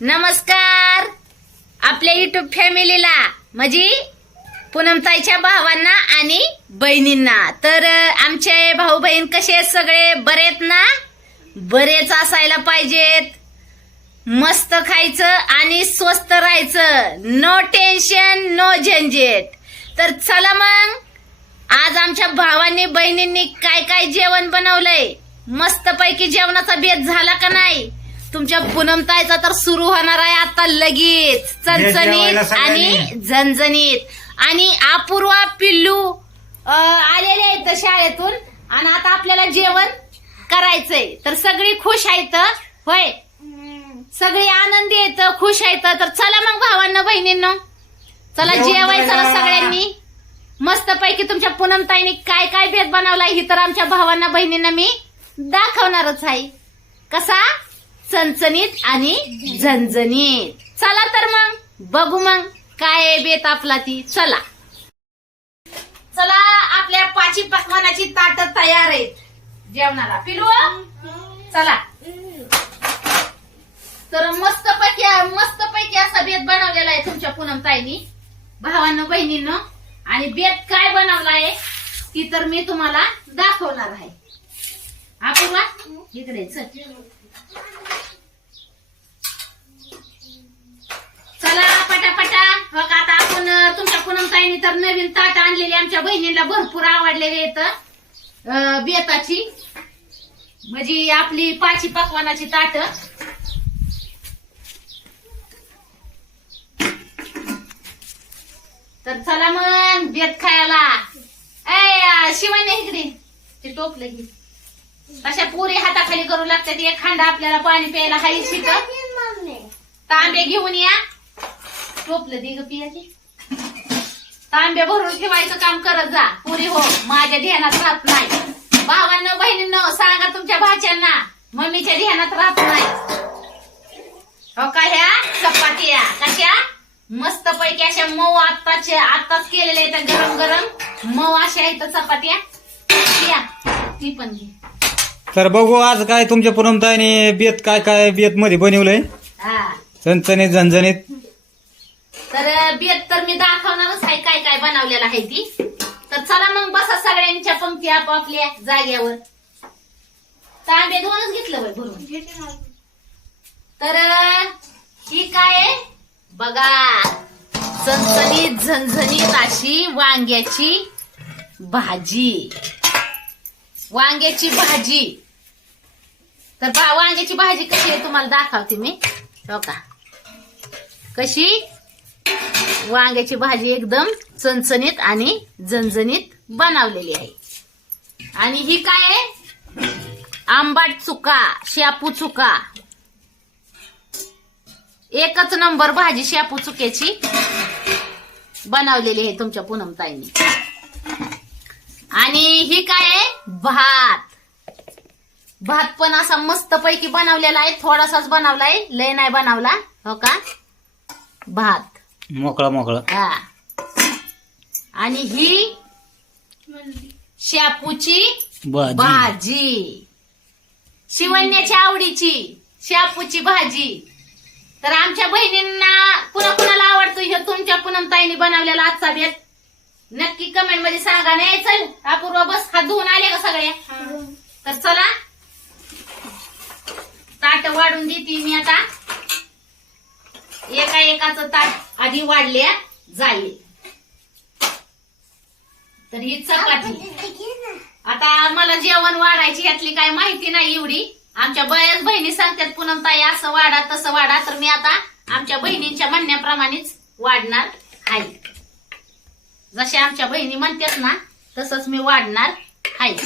नमस्कार. आपल्या युट्यूब फॅमिलीला म्हणजे पूनमताईच्या भावांना आणि बहिणींना. तर आमचे भाऊ बहीण कसे आहेत सगळे? बरेत ना? बरेच असायला पाहिजेत. मस्त खायचं आणि स्वस्त राहायचं. नो टेन्शन नो झंझेट. तर चला मग आज आमच्या भावांनी बहिणींनी काय काय जेवण बनवलंय? मस्त पैकी जेवणाचा बेत झाला का नाही? तुमच्या पूनमताईचा तर सुरू होणार आहे आता लगेच. चणचणीत. आणि झणझणीत. आणि अपूर्वा पिल्लू आलेले आहेत शाळेतून. आणि आता आपल्याला जेवण करायचंय. तर सगळी खुश आहेत होय? सगळी आनंदी आहेत खुश आहेत. तर चला मग भावांना बहिणींनो. चला जेवायचं. सगळ्यांनी. मस्त पैकी तुमच्या पूनमताईने काय काय भेद बनवलाय ही तर आमच्या भावांना बहिणींना मी दाखवणारच आहे. कसा? चणचणीत आणि झणझणीत. चला तर मग बघू मग काय बेत आपला ती. चला. चला आपल्या पाची पकवानाची ताट तयार आहेत. जेवणाला. पिलू चला. तर मस्त पैकी मस्त पैकी असा बेत बनवलेला आहे तुमच्या पूनम ताईनी भावानं बहिणीनं. आणि बेत काय बनवला आहे ती तर मी तुम्हाला दाखवणार आहे. अपूर्वा इकडे चल. पटापटा बघ आता आपण तुमच्या पुनमताईने तर नवीन ताट आणलेली आमच्या बहिणीला भरपूर आवडलेले येत अं, बेताची. म्हणजे आपली पाची पकवानाची ताट. तर चला मग बेत खायला. ऐ शिवाने इकडे. ते टोपलं ही अशा पुरी हाताखाली करू लागतात एक खांदा आपल्याला पाणी प्यायला हाय शिक तांबे घेऊन या. टोपलं दे ग पियाची. तांबे भरून ठेवायचं काम करत जा. पुरी हो माझ्या ध्यानात राहत नाही. भावांना बहिणींनो सांगा तुमच्या भाच्यांना मम्मीच्या ध्यानात राहत नाही. हो का ह्या? चपात्या. कशा? मस्त पैकी अशा मऊ आत्ताच्या आत्ताच केलेल्या आहेत गरम गरम मऊ अशा आहेत चपात्या. ती पण घे. तर बघू आज काय तुमच्या पुरमताईने बेत काय काय बेत मध्ये बनवलंय. हा. चणचणीत झणझणीत. तर बेत तर मी दाखवणारच आहे काय काय बनवलेलं आहे ती. तर चला मग बसा सगळ्यांच्या पंक्ती आपापल्या जाग्यावर. तांबे दोनच घेतलं वय भरून. तर ही काय आहे? बघा. चणचणीत झणझणीत अशी वांग्याची भाजी. वांग्याची भाजी. तर बा वांग्याची भाजी कशी आहे तुम्हाला दाखवते मी. हो का? कशी? वांग्याची भाजी एकदम चणचणीत आणि झणझणीत बनवलेली आहे. आणि ही काय आहे? आंबाट चुका शापू चुका. एकच नंबर भाजी शापू चुक्याची बनवलेली आहे तुमच्या पूनमताईने आणि ही काय आहे? भात. भात पण असा मस्त पैकी बनवलेला आहे थोडासाच बनवलाय लय नाही बनवला हो का? भात. मोकळा मोकळा. हा. आणि ही शापूची भाजी. भाजी. शिवण्याच्या आवडीची शापूची भाजी. तर आमच्या बहिणींना कुणा कुणाला आवडतो हे तुमच्या पूनमताईने बनवलेला आजचा बेत नक्की कमेंटमध्ये सांगा. नाही चल अपूर्व बस. हात धुवून आले का सगळ्या तर चला. ताट वाढून देते मी आता. एका एकाचं ताट आधी वाढले जाईल. तर ही चपाती. आता मला जेवण वाढायची यातली काय माहिती नाही एवढी. आमच्या बऱ्याच बहिणी सांगतात पुनम ताई असं वाढा तसं वाढा. तर मी आता आमच्या बहिणींच्या म्हणण्याप्रमाणेच वाढणार आहे. जसे आमच्या बहिणी म्हणतात ना तसंच मी वाढणार आहे.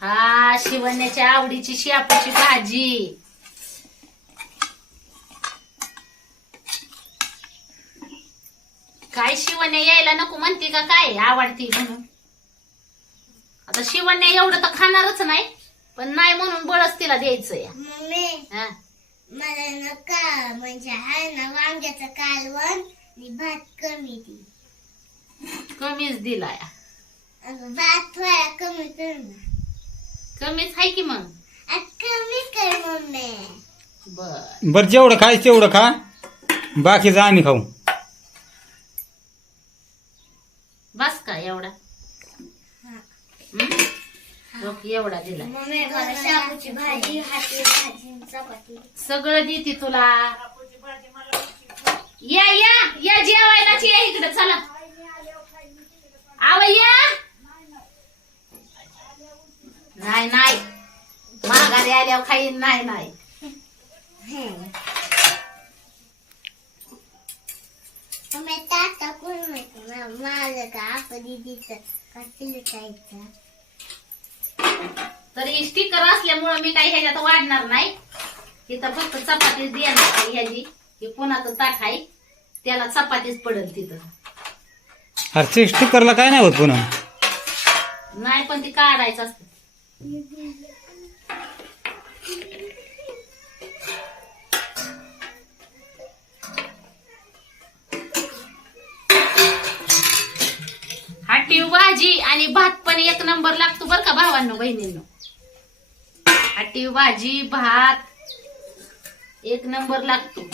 हा शिवण्याच्या आवडीची शेपूची भाजी. काय शिवण्या यायला नको म्हणते का? काय आवडती म्हणून? आता शिवण्या एवढं तर खाणारच नाही पण नाही म्हणून बळच तिला द्यायचं हा. मला ना का म्हणजे आहे ना वांग्याचं कालवण भात कमी कमीच दिलाय. भात थोडा कमी कर ना. कमीच आहे की मग? आज कमी कर मम्मी. बर. बरं जेवढं खायचं तेवढं खा. बाकीचं आम्ही खाऊ. बस का एवढा? हा. एवढा दिला. मम्मी मला शाबूची भाजी हाती भाजी आणि चपाती. सगळं देते तुला. या या या जेवायलाच या इकडे चला. आव या. नाही नाही. महागारी आल्यावर खाईन नाही नाही. तर ही स्टिकर असल्यामुळं मी काही ह्याच्यात वाढणार नाही. तिथं फक्त चपातीच देणार आहे ह्याची. हे कोणाचं ताट आहे त्याला चपातीच पडेल तिथं. अरे ते स्टिकरला काय नाही होत पुन्हा? नाही पण ती काढायचं असतं. हाटीव भाजी आणि भात पण एक नंबर लागतो बर का भावांनो बहिणींनो. हाटीव भाजी भात एक नंबर लागतो.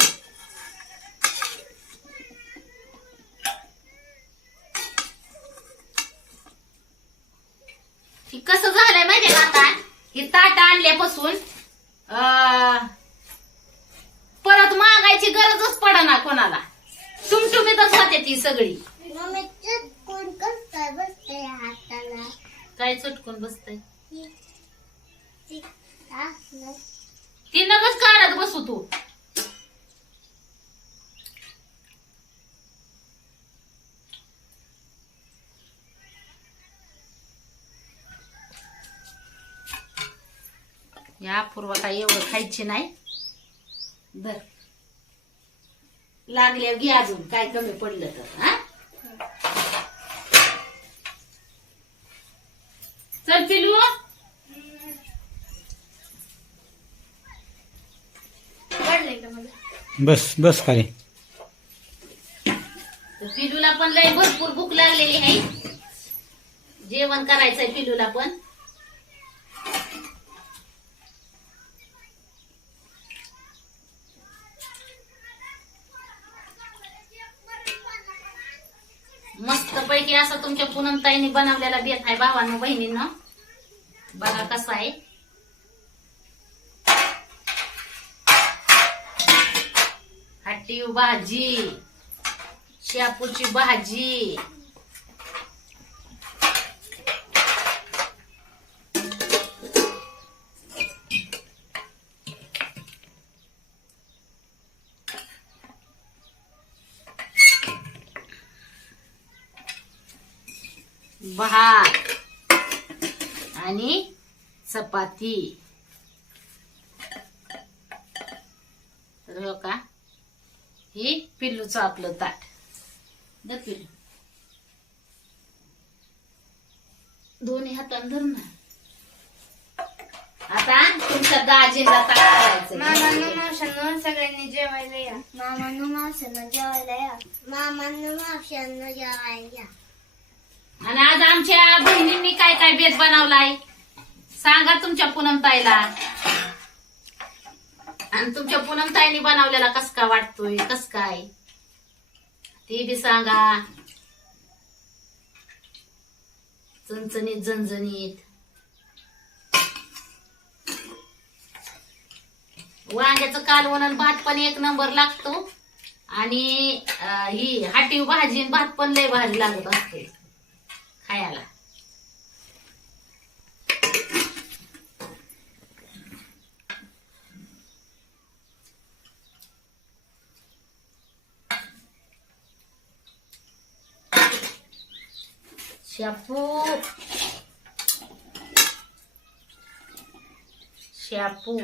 कसं झालं? ही ताट आणल्यापासून अं, परत मागायची गरजच पडना कोणाला. टुमटुमीतच होते ती सगळी. काय चटकून बसतय? ती नगच काढत बसू तू. या पूर्वा काय एवढं खायची नाही. बर. लागल्यावर घे अजून काय कमी पडलं तर हा? चल पिलू. बस बस खाली. तर पिलूला पण लय भरपूर भूक लागलेली आहे. जेवण करायचंय पिलूला पण मस्त पैकी असा तुमच्या पुनमताईने बनवलेला बेत आहे भावांनो बहिणींना. बघा कसा आहे. हट्टी भाजी शापूची भाजी. भात. आणि चपाती. तर हो का ही पिल्लूचं आपलं ताट. दर पिल्लू. दोन्ही हातान धर ना. आता तुमच्या दाजीला ताट मामांनो मावशांनो सगळ्यांनी जेवायला या. मामांनो मावशांनो जेवायला या. मामांनो मावशांनो जेवायला या. आणि आज आमच्या बहिणींनी काय काय बेत बनवलाय? सांगा तुमच्या पूनमताईला. आणि तुमच्या पूनमताईने बनवलेला कस का वाटतोय? कस काय ते बी सांगा. चणचणीत झणझणीत. वांग्याचं कालवण आणि भात पण एक नंबर लागतो. आणि ही हाटीव भाजी भात पण लय भारी लागत असते. खायला शापू शापू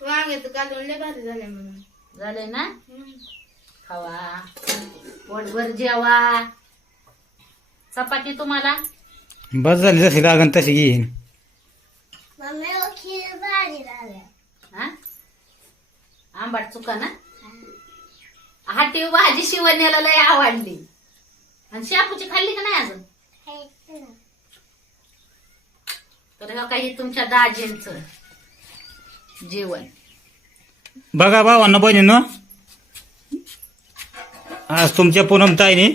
वांग्याचं कालवण लय भारी झालंय म्हणून. झाले ना? खावा. पोटभर जेवा. चपाती तुम्हाला? बस झाली जशी लागन तशी घेईन. हा? आंबाट चुका ना? हाटी भाजी शिवण शिवण्याला लय आवडली. आणि शापूची खाल्ली का नाही अजून? तर हे काही तुमच्या दाजींच जेवण. बघा भावांना बहिणी आज तुमच्या पूनम ताईने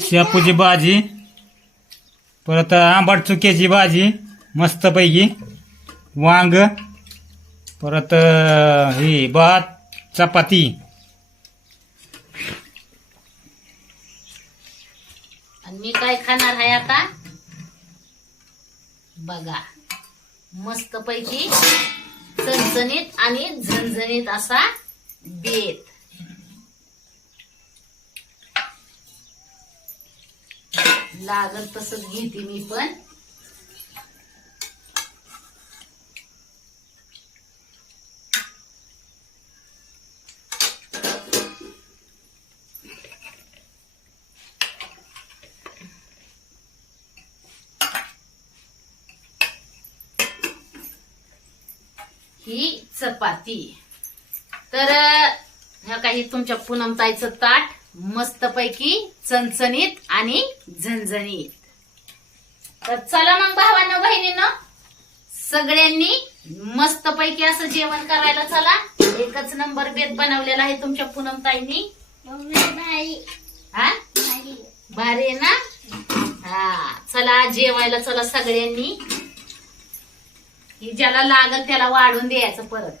शेपूची भाजी परत आंबाट चुक्याची भाजी मस्तपैकी वांग परत ही भात चपाती. आणि मी काय खाणार आहे आता? बघा मस्त पैकी चणचणीत आणि झणझणीत असा बेत लागल तसंच घेते मी पण. ही चपाती. तर ह्या काही तुमच्या पूनम ताईचं ताट मस्तपैकी चणचणीत आणि झणझणीत. तर चला मग भावानं बहिणीनं सगळ्यांनी मस्तपैकी असं जेवण करायला चला. एकच नंबर बेत बनवलेला आहे तुमच्या पूनम ताईंनी भारी आहे ना? हा चला जेवायला चला सगळ्यांनी. ज्याला लागल त्याला वाढून द्यायचं परत.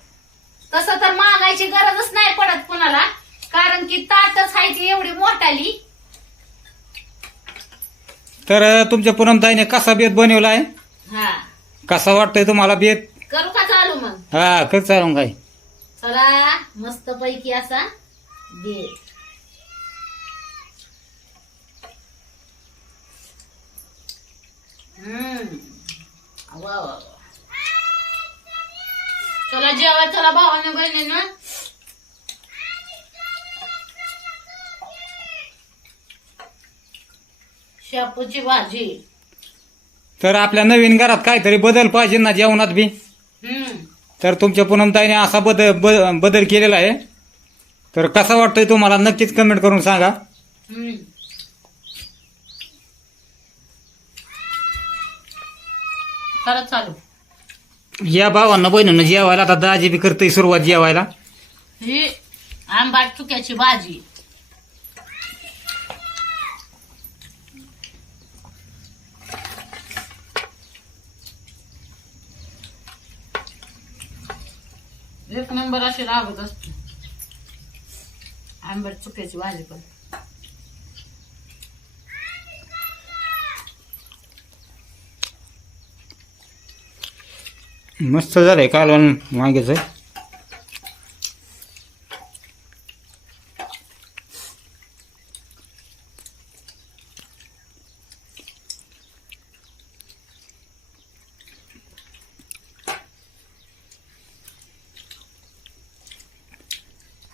तसं तर मागायची गरजच नाही पडत कुणाला कारण की ताटच आहे ती एवढी मोठाली. तर तुमच्या पूनम ताईने कसा बेत बनवला आहे? हा. कसा वाटतोय तुम्हाला बेत? करू का चालू मग? हा कर चालून काय चला मस्त पैकी असा बेत. हम्म. वा वा वा. चला जेवा चला भावानं बहिणीनं. शेपूची भाजी. तर आपल्या नवीन घरात काहीतरी बदल पाहिजे ना जेवणात बी? हम्म. तर तुमच्या पूनमताईने असा बदल ब- बदल केलेला आहे. तर कसा वाटतोय तुम्हाला? नक्कीच कमेंट करून सांगा. हम्म. करा चालू. या भावांना बहिणीनं जेवायला आता दाजी बी करते सुरुवात जेवायला. ही आंबाट चुक्याची भाजी. एक नंबर अशी लागत असते. आंबट चुक्याची भाजी पण. मस्त झालंय कालवण मागेचं.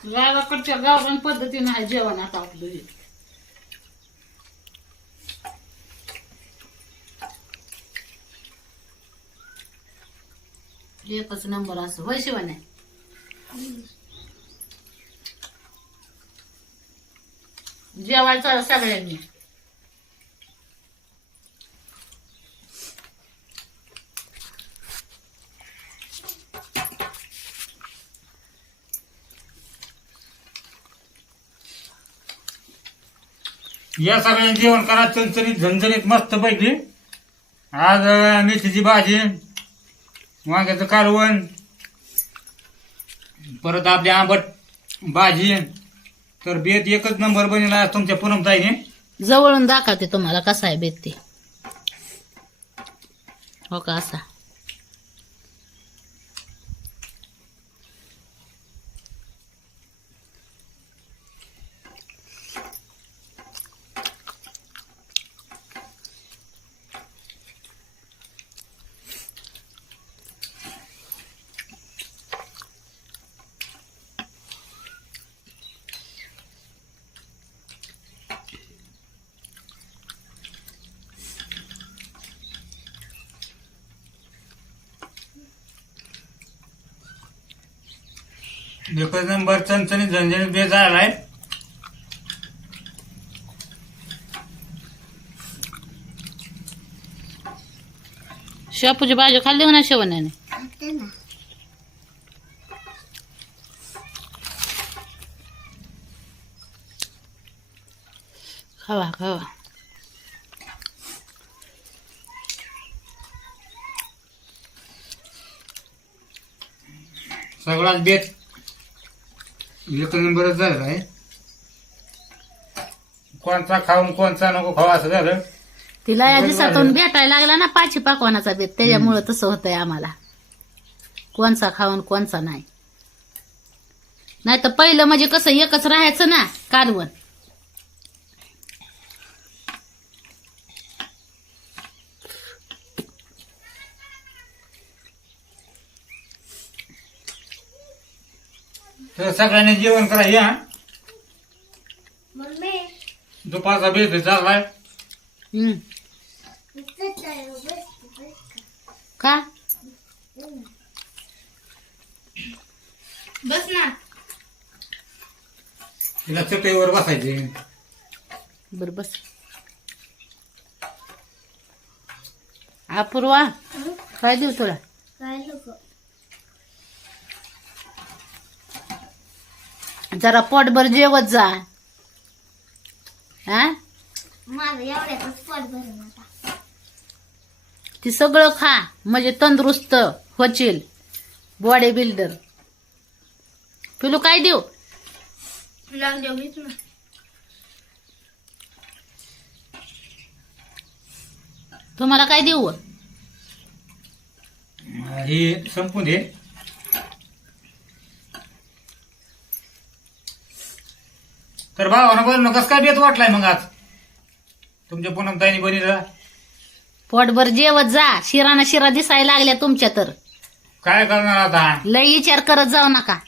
गावाकडच्या गावरान पद्धतीनं आहे जेवण आता आपलं एकच नंबर असं. होय शिवाने? जेवायचं सगळ्यांनी. या सगळ्यांनी जेवण करा. चणचणीत झणझणीत मस्त पैकी. आज मेथीची भाजी. वांग्याचं कालवण. परत आपली आंबट भाजी. तर बेत एकच नंबर बनला तुमच्या पूनमताईने. जवळून दाखवते तुम्हाला कसा आहे बेत ते. हो का असा? एकच नंबर चणचणीत झणझणीत बेत झालाय शेपूची भाजी खाल्ली म्हणा शेवण्याने? खावा खावा. सगळाच बेत एक नंबरच झाला आहे. कोणता खाऊन कोणता नको खावा असं झालं. तिला या दिवसातून. भेटायला लागला ना पाची पाकवानाचा बेत त्याच्यामुळं तसं होतंय आम्हाला. कोणचा खाऊन कोणचा नाही. नाही तर पहिलं म्हणजे कसं एकच राहायचं ना कालवण. तर सगळ्यांनी जेवण करा या. मम्मी. दुपारचा बेत चाललाय. हम्म. आहे, बस, बस. का? बस ना. तिला चटईवर बसायचे. बर बस. अपूर्वा काय देऊ तुला? काय नको. जरा पोटभर जेवत जा. हा? माझं एवढ्यातच पोट भरून आता. ती सगळं खा म्हणजे तंदुरुस्त होशील. बॉडी बिल्डर पिलू काय देऊ? लावून देऊ मीच ना तुम्हाला काय देऊ? ही संपून दे. तर भावानं बोल कसं काय बेत वाटलाय मग आज? तुमच्या पूनम ताईनी बनीला पोटभर जेवत जा. शिराना शिरा दिसायला लागल्या तुमच्या तर. काय करणार आता? लय विचार करत जाऊ नका.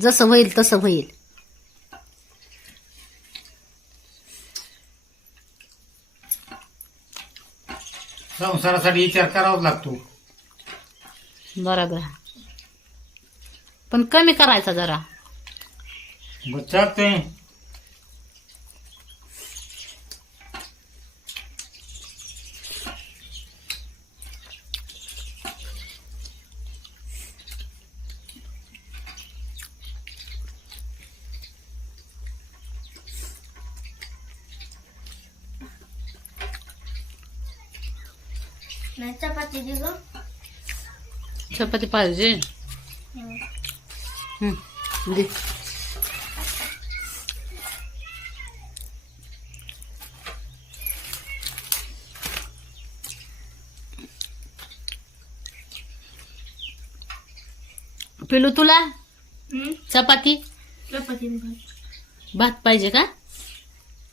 जसं होईल तसं होईल. संसारासाठी विचार करावाच लागतो. बरोबर. पण कमी करायचा जरा. नाही चपाती दे गं. चपाती पाहिजे. हं, दे. पिलू तुला? चपाती? चपाती भात. पाहिजे का?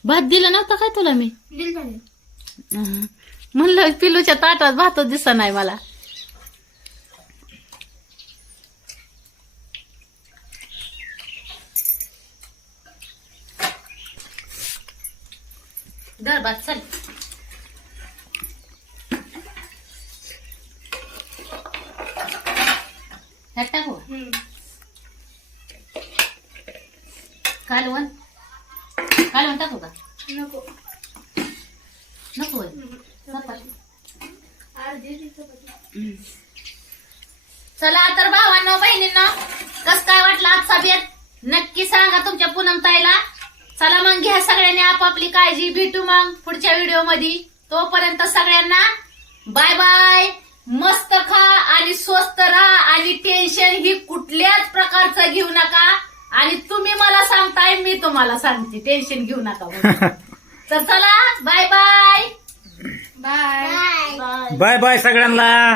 भात दिला नव्हता काय तुला मी. म्हणलं पिलूच्या ताटात भातच दिसा नाही मला. धर भात चल. ह्यात टाकू कालवण कालवण टाकू का? नको. चला तर भावांनो बहिणींनो कस काय वाटलं आजचा बेत? नक्की सांगा तुमच्या पूनम ताईला. चला मग घ्या सगळ्यांनी आपापली काळजी. भेटू मग पुढच्या व्हिडिओमध्ये तोपर्यंत सगळ्यांना बाय बाय मस्त खा आणि स्वस्त राहा आणि टेन्शन ही कुठल्याच प्रकारचं घेऊ नका. आणि तुम्ही मला सांगताय मी तुम्हाला सांगते. टेन्शन घेऊ नका. तर चला bye bye bye bye bye bye सगळ्यांना.